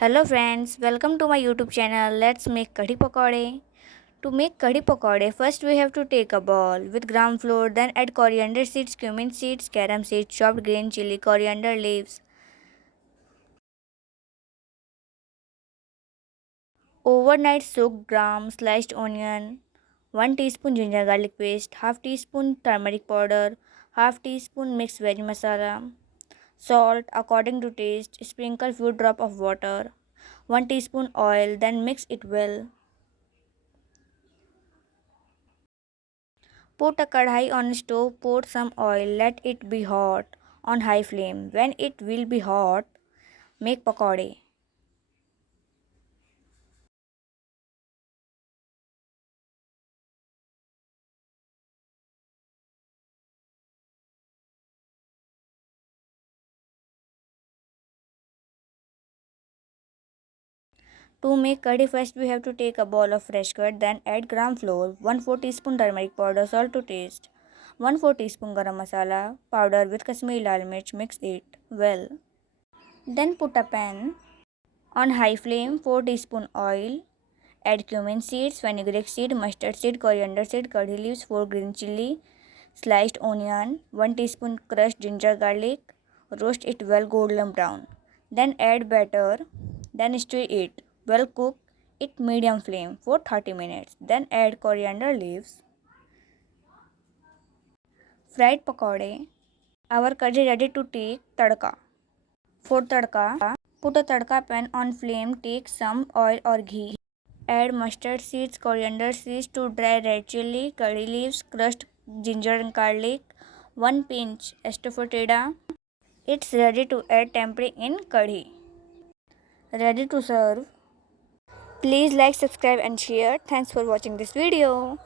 Hello friends, welcome to my YouTube channel. Let's make kadhi pakode. To make kadhi pakode, first we have to take a bowl with gram flour, then add coriander seeds, cumin seeds, carom seeds, chopped green chilli, coriander leaves, overnight soaked gram, sliced onion, 1 teaspoon ginger garlic paste, half teaspoon turmeric powder, half teaspoon mixed veg masala, salt according to taste, sprinkle few drop of water, 1 teaspoon oil, then mix it well. Put a kadhi on stove, pour some oil, let it be hot on high flame. When it will be hot, make pakode. To make curry, first we have to take a bowl of fresh curd, then add gram flour, 1/4 teaspoon turmeric powder, salt to taste, 1/4 teaspoon garam masala powder with Kashmiri lal mirch, mix it well. Then put a pan on high flame, 4 teaspoon oil, add cumin seeds, fenugreek seed, mustard seed, coriander seed, curry leaves, 4 green chilli, sliced onion, 1 teaspoon crushed ginger garlic, roast it well golden brown. Then add batter, then stir it. Well cook it medium flame for 30 minutes. Then add coriander leaves. Fried pakode. Our curry ready to take tadka. For tadka, put a tadka pan on flame, take some oil or ghee. Add mustard seeds, coriander seeds, to dry red chilli, curry leaves, crushed ginger and garlic, 1 pinch estofeta. It's ready to add tempering in kadhi. Ready to serve. Please like, subscribe and share. Thanks for watching this video.